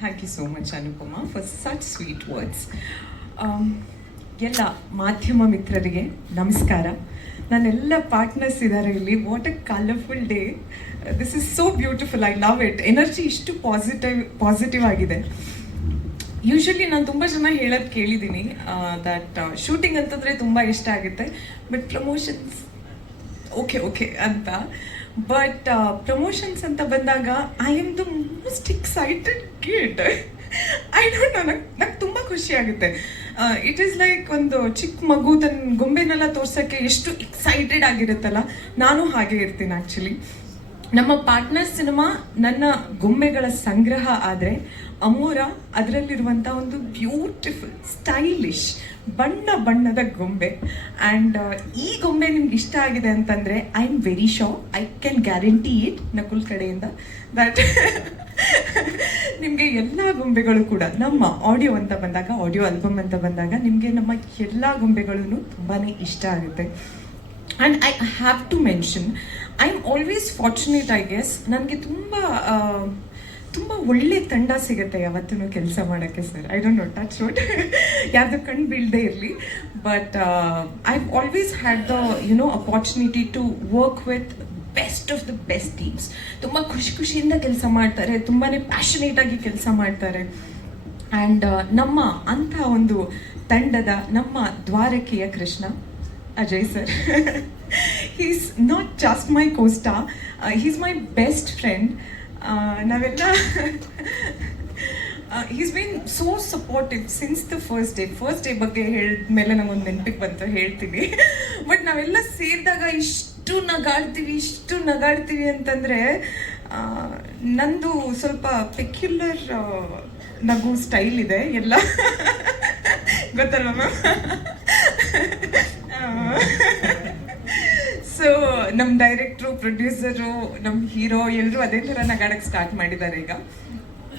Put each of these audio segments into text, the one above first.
Thank you so much Anupama for such sweet words. ಎಲ್ಲ ಮಾಧ್ಯಮ ಮಿತ್ರರಿಗೆ ನಮಸ್ಕಾರ. ನನ್ನೆಲ್ಲ ಪಾರ್ಟ್ನರ್ಸ್ ಇದ್ದಾರೆ ಇಲ್ಲಿ. What a colourful day. This is so beautiful. I love it. Energy ಇಷ್ಟು ಪಾಸಿಟಿವ್ ಆಗಿದೆ. ಯೂಶಲಿ ನಾನು ತುಂಬ ಜನ ಹೇಳೋದು ಕೇಳಿದ್ದೀನಿ ದಟ್ ಶೂಟಿಂಗ್ ಅಂತಂದರೆ ತುಂಬ ಇಷ್ಟ ಆಗುತ್ತೆ, ಬಟ್ ಪ್ರಮೋಷನ್ಸ್ ಓಕೆ ಅಂತ. ಬಟ್ ಪ್ರಮೋಷನ್ಸ್ ಅಂತ ಬಂದಾಗ I am the most excited kid. I don't no, ನಂಗೆ ತುಂಬ ಖುಷಿ ಆಗುತ್ತೆ. ಇಟ್ ಈಸ್ ಲೈಕ್ ಒಂದು ಚಿಕ್ಕ ಮಗು ತನ್ನ ಗೊಂಬೆನೆಲ್ಲ ತೋರ್ಸೋಕ್ಕೆ ಎಷ್ಟು ಎಕ್ಸೈಟೆಡ್ ಆಗಿರುತ್ತಲ್ಲ, ನಾನು ಹಾಗೆ ಇರ್ತೀನಿ ಆ್ಯಕ್ಚುಲಿ. ನಮ್ಮ ಪಾರ್ಟ್ನರ್ ಸಿನಿಮಾ ನನ್ನ ಗೊಂಬೆಗಳ ಸಂಗ್ರಹ ಆದರೆ ಅಮೋರ ಅದರಲ್ಲಿರುವಂಥ ಒಂದು ಬ್ಯೂಟಿಫುಲ್ ಸ್ಟೈಲಿಶ್ ಬಣ್ಣದ ಗೊಂಬೆ. ಆ್ಯಂಡ್ ಈ ಗೊಂಬೆ ನಿಮ್ಗೆ ಇಷ್ಟ ಆಗಿದೆ ಅಂತಂದರೆ I am very sure, I can guarantee it Nakul ಕಡೆಯಿಂದ ದಟ್ ನಿಮಗೆ ಎಲ್ಲ ಗೊಂಬೆಗಳು ಕೂಡ ನಮ್ಮ ಆಡಿಯೋ ಅಂತ ಬಂದಾಗ, ಆಡಿಯೋ ಆಲ್ಬಮ್ ಅಂತ ಬಂದಾಗ ನಿಮಗೆ ನಮ್ಮ ಎಲ್ಲ ಗೊಂಬೆಗಳೂ ತುಂಬಾ ಇಷ್ಟ ಆಗುತ್ತೆ. And I have to mention, I am always fortunate I guess. ನನಗೆ ತುಂಬ ಒಳ್ಳೆ ತಂಡ ಸಿಗುತ್ತೆ ಯಾವತ್ತೂ ಕೆಲಸ ಮಾಡೋಕ್ಕೆ sir. I don't know, touch wood ಯಾರ್ದು ಕಣ್ಣು ಬೀಳದೇ ಇರಲಿ. But I always had the opportunity to work with best of the best teams. ತುಂಬ ಖುಷಿಯಿಂದ ಕೆಲಸ ಮಾಡ್ತಾರೆ, ತುಂಬಾ ಪ್ಯಾಷನೇಟಾಗಿ ಕೆಲಸ ಮಾಡ್ತಾರೆ. ಆ್ಯಂಡ್ ನಮ್ಮ ಅಂಥ ಒಂದು ತಂಡದ ನಮ್ಮ ದ್ವಾರಕೆಯ Krishna Ajay sir, is not just my costar, is my best friend. ನಾವೆಲ್ಲ is been so supportive since the first day ಬಗ್ಗೆ ಹೇಳಿದ್ಮೇಲೆ ನಮಗೊಂದು ನೆನಪಿಗೆ ಬಂತು, ಹೇಳ್ತೀವಿ. ಬಟ್ ನಾವೆಲ್ಲ ಸೇರಿದಾಗ ಇಷ್ಟು ನಗಾಡ್ತೀವಿ ಅಂತಂದರೆ, ನಂದು ಸ್ವಲ್ಪ ಪೆಕ್ಯುಲರ್ ನಗು ಸ್ಟೈಲ್ ಇದೆ, ಎಲ್ಲ ಗೊತ್ತಲ್ವ ಮ್ಯಾಮ್? ಸೊ ನಮ್ಮ ಡೈರೆಕ್ಟ್ರು, ಪ್ರೊಡ್ಯೂಸರು, ನಮ್ಮ ಹೀರೋ ಎಲ್ಲರೂ ಅದೇ ಥರ ನಗಾಡಕ್ಕೆ ಸ್ಟಾರ್ಟ್ ಮಾಡಿದ್ದಾರೆ ಈಗ.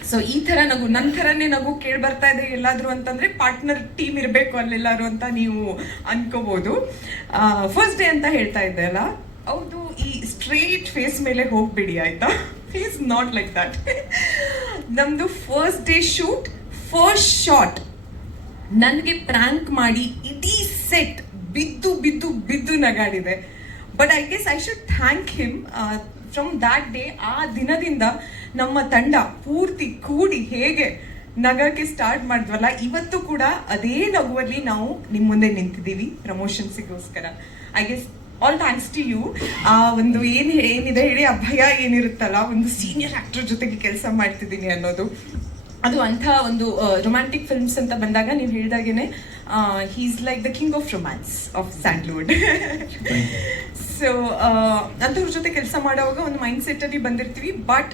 ಸೊ ಈ ಥರ ನನ್ನ ಥರನೇ ನಗು ಕೇಳಿ ಬರ್ತಾ ಇದೆ ಎಲ್ಲಾದರೂ ಅಂತಂದರೆ ಪಾರ್ಟ್ನರ್ ಟೀಮ್ ಇರಬೇಕು ಅಲ್ಲೆಲ್ಲರೂ ಅಂತ ನೀವು ಅನ್ಕೋಬೋದು. ಫಸ್ಟ್ ಡೇ ಅಂತ ಹೇಳ್ತಾ ಇದ್ದೆ ಅಲ್ಲ, ಹೌದು, ಈ ಸ್ಟ್ರೇಟ್ ಫೇಸ್ ಮೇಲೆ ಹೋಗ್ಬಿಡಿ ಆಯಿತಾ. Face not like that. ನಮ್ಮದು first day shoot, first shot ನನಗೆ ಪ್ರ್ಯಾಂಕ್ ಮಾಡಿ ಇಡೀ ಸೆಟ್ ಬಿದ್ದು ನಗಾಡಿದೆ. But I guess I should thank him. From that day, ಆ ದಿನದಿಂದ ನಮ್ಮ ತಂಡ ಪೂರ್ತಿ ಕೂಡಿ ಹೇಗೆ ನಗಕ್ಕೆ ಸ್ಟಾರ್ಟ್ ಮಾಡಿದ್ವಲ್ಲ, ಇವತ್ತು ಕೂಡ ಅದೇ ನಗುವಲ್ಲಿ ನಾವು ನಿಮ್ಮ ಮುಂದೆ ನಿಂತಿದ್ದೀವಿ ಪ್ರಮೋಷನ್ಸಿಗೋಸ್ಕರ. I guess all thanks to you. ಒಂದು ಏನಿದೆ ಹೇಳಿ, ಆ ಭಯ ಏನಿರುತ್ತಲ್ಲ, ಒಂದು ಸೀನಿಯರ್ ಆ್ಯಕ್ಟರ್ ಜೊತೆಗೆ ಕೆಲಸ ಮಾಡ್ತಿದ್ದೀನಿ ಅನ್ನೋದು, ಅದು ಅಂಥ ಒಂದು ರೊಮ್ಯಾಂಟಿಕ್ ಫಿಲ್ಮ್ಸ್ ಅಂತ ಬಂದಾಗ ನೀವು ಹೇಳಿದಾಗೇನೆ he is like the king of romance of Sandalwood. So ಅಂಥವ್ರ ಜೊತೆ ಕೆಲಸ ಮಾಡುವಾಗ ಒಂದು ಮೈಂಡ್ ಸೆಟ್ಟಲ್ಲಿ ಬಂದಿರ್ತೀವಿ. ಬಟ್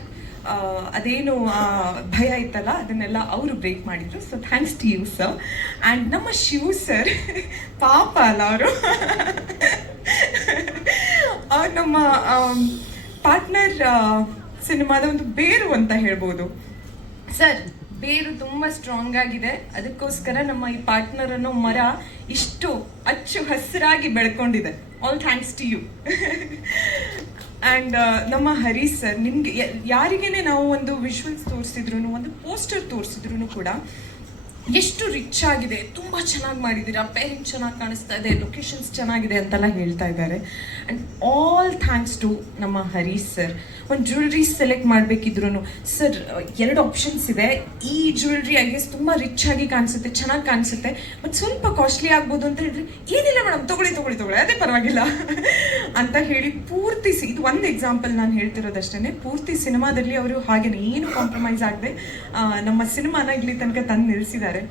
ಅದೇನು ಭಯ ಇತ್ತಲ್ಲ, ಅದನ್ನೆಲ್ಲ ಅವರು ಬ್ರೇಕ್ ಮಾಡಿದ್ರು. So thanks to you sir. And ನಮ್ಮ ಶಿವ್ ಸರ್ ಪಾಪ ಅಲ್ಲ, ಅವರು ನಮ್ಮ ಪಾರ್ಟ್ನರ್ ಸಿನಿಮಾದ ಒಂದು ಬೇರು ಅಂತ ಹೇಳ್ಬೋದು ಸರ್. ಬೇರು ತುಂಬ ಸ್ಟ್ರಾಂಗ್ ಆಗಿದೆ, ಅದಕ್ಕೋಸ್ಕರ ನಮ್ಮ ಈ ಪಾರ್ಟ್ನರ್ ಅನ್ನೋ ಮರ ಇಷ್ಟು ಅಚ್ಚು ಹಸಿರಾಗಿ ಬೆಳ್ಕೊಂಡಿದೆ. All thanks to you. And ನಮ್ಮ ಹರಿ ಸರ್, ನಿಮಗೆ ಯಾರಿಗೇನೆ ನಾವು ಒಂದು ವಿಜುವಲ್ಸ್ ತೋರಿಸಿದ್ರು, ಒಂದು ಪೋಸ್ಟರ್ ತೋರಿಸಿದ್ರು ಕೂಡ ಎಷ್ಟು ರಿಚ್ ಆಗಿದೆ, ತುಂಬ ಚೆನ್ನಾಗಿ ಮಾಡಿದ್ದೀರಾ, ಪೇರಿಂಗ್ ಚೆನ್ನಾಗಿ ಕಾಣಿಸ್ತಾ ಇದೆ, ಲೊಕೇಶನ್ಸ್ ಚೆನ್ನಾಗಿದೆ ಅಂತೆಲ್ಲ ಹೇಳ್ತಾ ಇದ್ದಾರೆ. ಆ್ಯಂಡ್ ಆಲ್ ಥ್ಯಾಂಕ್ಸ್ ಟು ನಮ್ಮ ಹರೀಶ್ ಸರ್. ಒಂದು ಜ್ಯುವೆಲ್ರಿ ಸೆಲೆಕ್ಟ್ ಮಾಡಬೇಕಿದ್ರು ಸರ್, 2 ಆಪ್ಷನ್ಸ್ ಇದೆ. ಈ ಜ್ಯುವೆಲ್ರಿ ಐ ಗೆಸ್ ತುಂಬ ರಿಚ್ ಆಗಿ ಕಾಣಿಸುತ್ತೆ, ಚೆನ್ನಾಗಿ ಕಾಣಿಸುತ್ತೆ, ಬಟ್ ಸ್ವಲ್ಪ ಕಾಸ್ಟ್ಲಿ ಆಗ್ಬೋದು ಅಂತ ಹೇಳಿದ್ರೆ, ಏನಿಲ್ಲ ಮೇಡಮ್, ತಗೊಳ್ಳಿ ಅದೇ ಪರವಾಗಿಲ್ಲ ಅಂತ ಹೇಳಿ ಪೂರ್ತಿ ಇದು ಒಂದು ಎಕ್ಸಾಂಪಲ್ ನಾನು ಹೇಳ್ತಿರೋದಷ್ಟೇ. ಪೂರ್ತಿ ಸಿನಿಮಾದಲ್ಲಿ ಅವರು ಹಾಗೇನೆ ಏನು ಕಾಂಪ್ರಮೈಸ್ ಆಗದೆ ನಮ್ಮ ಸಿನಿಮಾನ ಇಲ್ಲಿ ತನಕ ತಂದು ನಿಲ್ಲಿಸಿದ್ದಾರೆ.